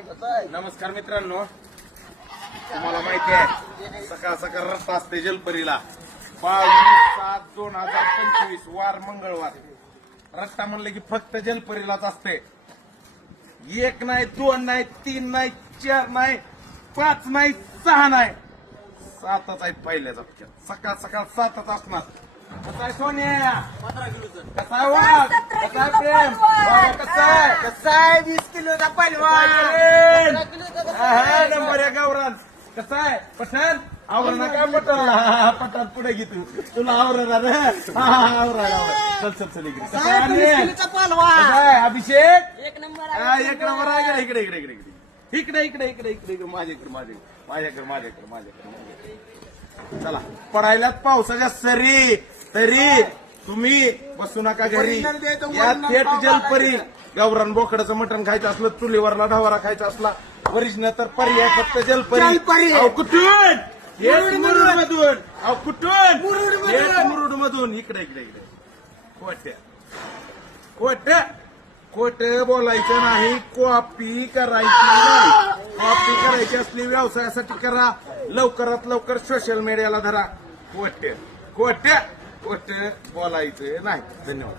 नमस्कार मित्रांनो, तुम्हाला माहिती आहे सकाळ सकाळ रस्ता असते जलपरीला 22/7/2025 वार मंगळवार. रस्ता म्हणलं की फक्त जलपरीलाच असते. 1 नाही, 2 नाही, 3 नाही, 4 नाही, 5 नाही, 6 नाही, 7च आहेत पहिल्या झटक्यात. सकाळ सकाळ 7च असणार. कसं आहे सोन्या? 15 किलोचं. कसं आहे वाघ? कसं आहे प्रेम? कसं आहे? कसा आहे 20 किलोचा पलवान नंबर आहे गावरान. कसं आहे पठाण? आवरणा काय पठाण? पठाण पुढे घे तुला आवरणार आवरा. चल चल चल इकडे. कसं आहे अनिल? कसं पलवान आहे अभिषेक? एक नंबर एक नंबर आहे. इकडे इकडे इकडे इकडे इकडे इकडे इकडे इकडे माझ्याकडे. चला पडायल्यात पावसाच्या सरी, तरी तुम्ही बसू नका घरी. या थेट जलपरी. गावरान बोकडाचं मटण खायचं असलं, चुलीवरला ढवारा खायचा असला, ओरिजिनल तर पर्याय फक्त जलपरी. अहो कुठून? मुरुड मधून. अहो कुठून? मुरुड मधून. इकडे इकडे इकडे खोट बोलायचं नाही. कॉपी करायची नाही. कॉपी करायची असली व्यवसायासाठी करा. लवकरात लवकर सोशल मीडियाला धरा. खोट बोलायचं नाही. धन्यवाद.